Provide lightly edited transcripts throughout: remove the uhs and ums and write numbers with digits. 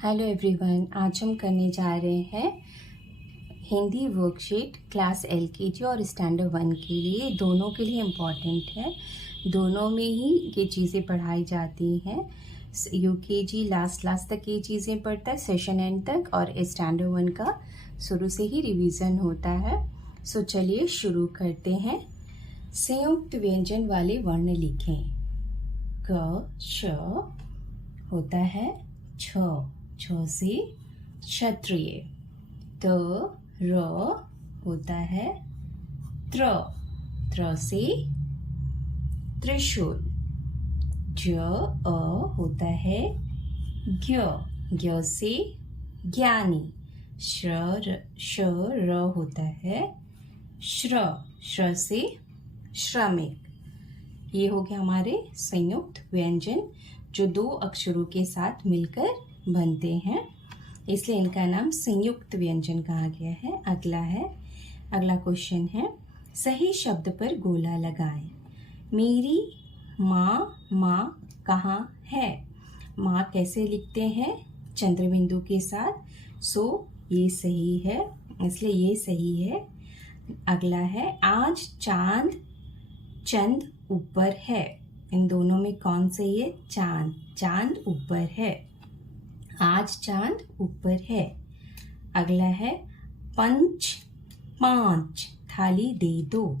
Hello everyone, आज हम करने जा रहे हैं हिंदी वर्कशीट क्लास एलकेजी और स्टैंडर्ड 1 के लिए। दोनों के लिए इम्पॉर्टेंट है, दोनों में ही ये चीज़ें पढ़ाई जाती हैं। यूकेजी लास्ट तक ये चीज़ें पढ़ता है, सेशन एंड तक, और स्टैंडर्ड 1 का शुरू से ही रिवीजन होता है। सो चलिए शुरू करते हैं। संयुक्त व्यंजन वाले वर्ण लिखें। क श होता है छ, छ से क्षत्रिय। त र होता है त्र, त्र से त्रिशूल। ज अ होता है ज्ञ, ज्ञ से ज्ञानी। श र होता है श्र, श्र से श्रमिक। ये हो गया हमारे संयुक्त व्यंजन जो दो अक्षरों के साथ मिलकर बनते हैं, इसलिए इनका नाम संयुक्त व्यंजन कहा गया है। अगला क्वेश्चन है, सही शब्द पर गोला लगाएं। मेरी माँ कहाँ है? माँ कैसे लिखते हैं? चंद्रबिंदु के साथ। सो ये सही है, इसलिए ये सही है। अगला है, आज चंद ऊपर है। इन दोनों में कौन सही है? चांद ऊपर है। आज चांद ऊपर है। अगला है, पाँच थाली दे दो।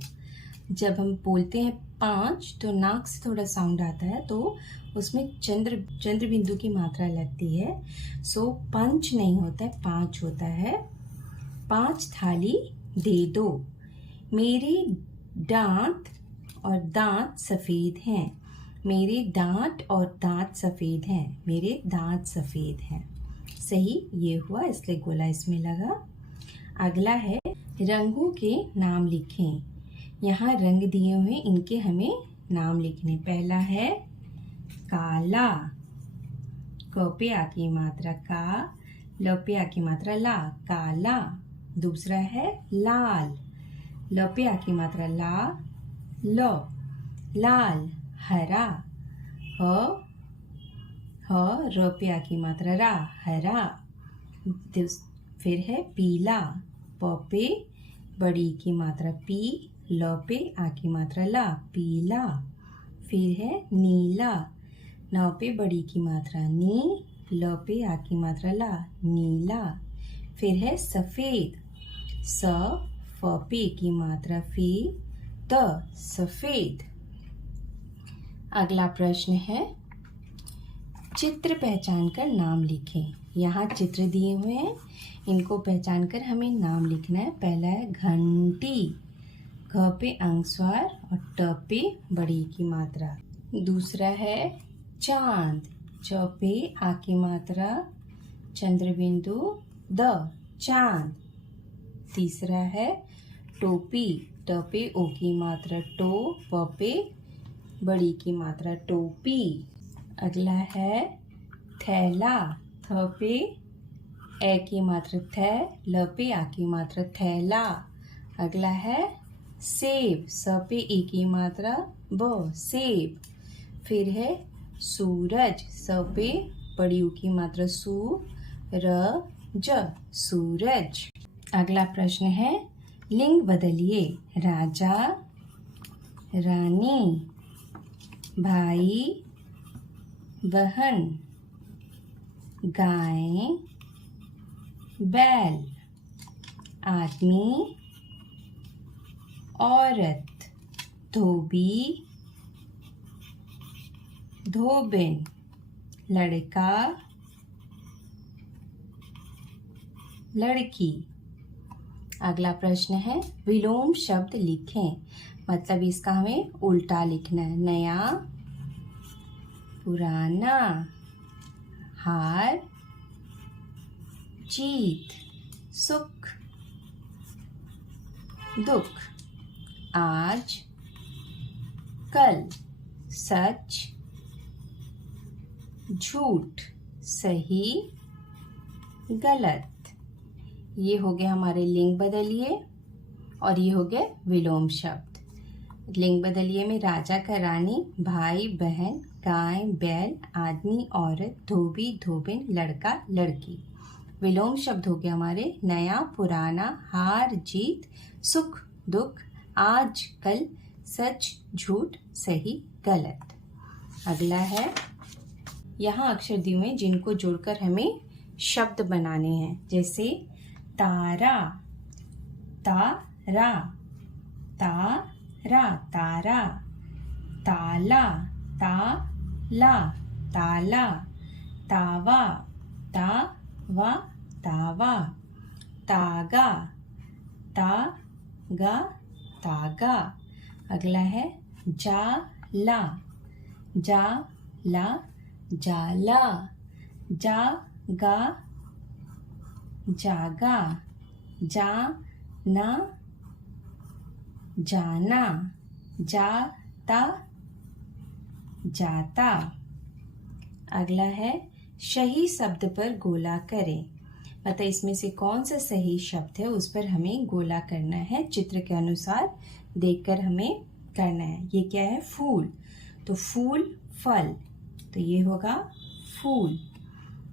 जब हम बोलते हैं पाँच तो नाक से थोड़ा साउंड आता है, तो उसमें चंद्र बिंदु की मात्रा लगती है। सो पंच नहीं होता है, पाँच होता है। 5 थाली दे दो। मेरे दांत और दांत सफ़ेद हैं। मेरे दांत और दांत सफ़ेद हैं। मेरे दांत सफ़ेद हैं। सही ये हुआ, इसलिए गोला इसमें लगा। अगला है, रंगों के नाम लिखें। यहाँ रंग दिए हुए, इनके हमें नाम लिखने। पहला है काला, क पे आ की मात्रा का, ल पे आ की मात्रा ला, काला। दूसरा है लाल, ल पे आ की मात्रा ला, लो, लाल। हरा, र पे आ की मात्रा रा, हरा। फिर है पीला, प पे बड़ी की मात्रा पी, ल पे आ की मात्रा ला, पीला। फिर है नीला, न पे बड़ी की मात्रा नी, ल पे आ की मात्रा ला, नीला। फिर है सफ़ेद, स फ पे की मात्रा फी, त सफ़ेद। अगला प्रश्न है, चित्र पहचान कर नाम लिखें। यहाँ चित्र दिए हुए हैं, इनको पहचान कर हमें नाम लिखना है। पहला है घंटी, घ पे अंगस्वर और ट पे बड़ी की मात्रा। दूसरा है चांद, च पे आ की मात्रा, चंद्रबिंदु द, चांद। तीसरा है टोपी, ट पे ओ की मात्रा टो, प पे बड़ी की मात्रा टोपी। अगला है थैला, थ पे ए की मात्रा थ, ल पे आ की मात्रा थैला। अगला है सेब, स पे ई की मात्रा ब, सेब। फिर है सूरज, स पे बड़ी ऊ की मात्रा सू, र ज, सूरज। अगला प्रश्न है, लिंग बदलिए। राजा, रानी, भाई, बहन, गाय, बैल, आदमी, औरत, धोबी, धोबिन, लड़का, लड़की। अगला प्रश्न है, विलोम शब्द लिखें। मतलब इसका हमें उल्टा लिखना है। नया, पुराना, हार, जीत, सुख, दुख, आज, कल, सच, झूठ, सही, गलत। ये हो गया हमारे लिंग बदलिए, और ये हो गया विलोम शब्द। लिंग बदलिए में राजा का रानी, भाई, बहन, गाय, बैल, आदमी, औरत, धोबी, धोबिन, लड़का, लड़की। विलोम शब्द हो गया हमारे नया, पुराना, हार, जीत, सुख, दुख, आज, कल, सच, झूठ, सही, गलत। अगला है, यहाँ अक्षर दिए हुए जिनको जोड़कर हमें शब्द बनाने हैं, जैसे तारा, तारा, तारा, तारा, ताला, ताला, ताला, तावा, तावा, तावा, तागा, तागा, तागा। अगला है जाला, जाला, जाला, जागा, जागा, जाना, जाना, जाता, जाता। अगला है सही शब्द पर गोला करें, मतलब इसमें से कौन सा सही शब्द है उस पर हमें गोला करना है, चित्र के अनुसार देखकर हमें करना है। ये क्या है? फूल, तो फूल, फल, तो ये होगा फूल।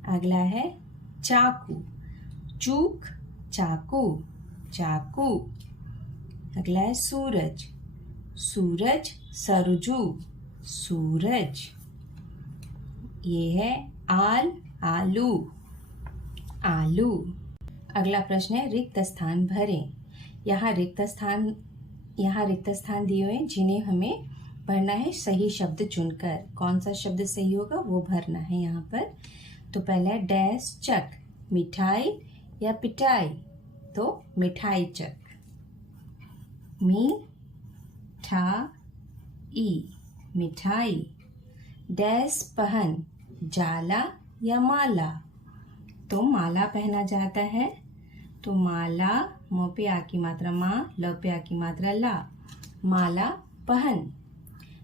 अगला है चाकू, चूक, चाकू, चाकू। अगला है सूरज, सूरज, सरजू, सूरज। ये है आल, आलू, आलू। अगला प्रश्न है रिक्त स्थान भरें। यहाँ रिक्त स्थान दिए हुए हैं जिन्हें हमें भरना है सही शब्द चुनकर। कौन सा शब्द सही होगा वो भरना है यहाँ पर। तो पहला है डैश चक, मिठाई या पिटाई, तो मिठाई चक। मी ठा ई, मिठाई। डैश पहन, जाला या माला, तो माला पहना जाता है, तो माला, म पे आ की मात्रा माँ, ल पे आ की मात्रा ला, माला पहन।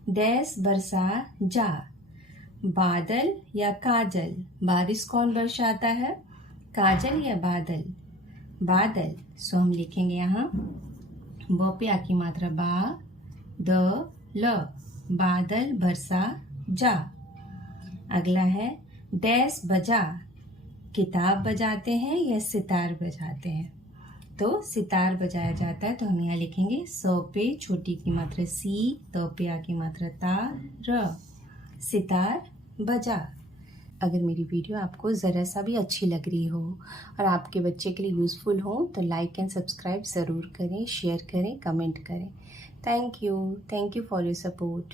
डैश बरसा जा, बादल या काजल, बारिश कौन बरसाता है, काजल या बादल, बादल। सो हम लिखेंगे यहाँ ब पे आ की मात्रा बा, द ल, बादल बरसा जा। अगला है डैश बजा, किताब बजाते हैं या सितार बजाते हैं, तो सितार बजाया जाता है, तो हम यहाँ लिखेंगे स पे छोटी की मात्रा सी, त पे आ की मात्रा ता, र, सितार बजा। अगर मेरी वीडियो आपको ज़रा सा भी अच्छी लग रही हो और आपके बच्चे के लिए यूज़फुल हो तो लाइक एंड सब्सक्राइब ज़रूर करें, शेयर करें, कमेंट करें। Thank you for your support.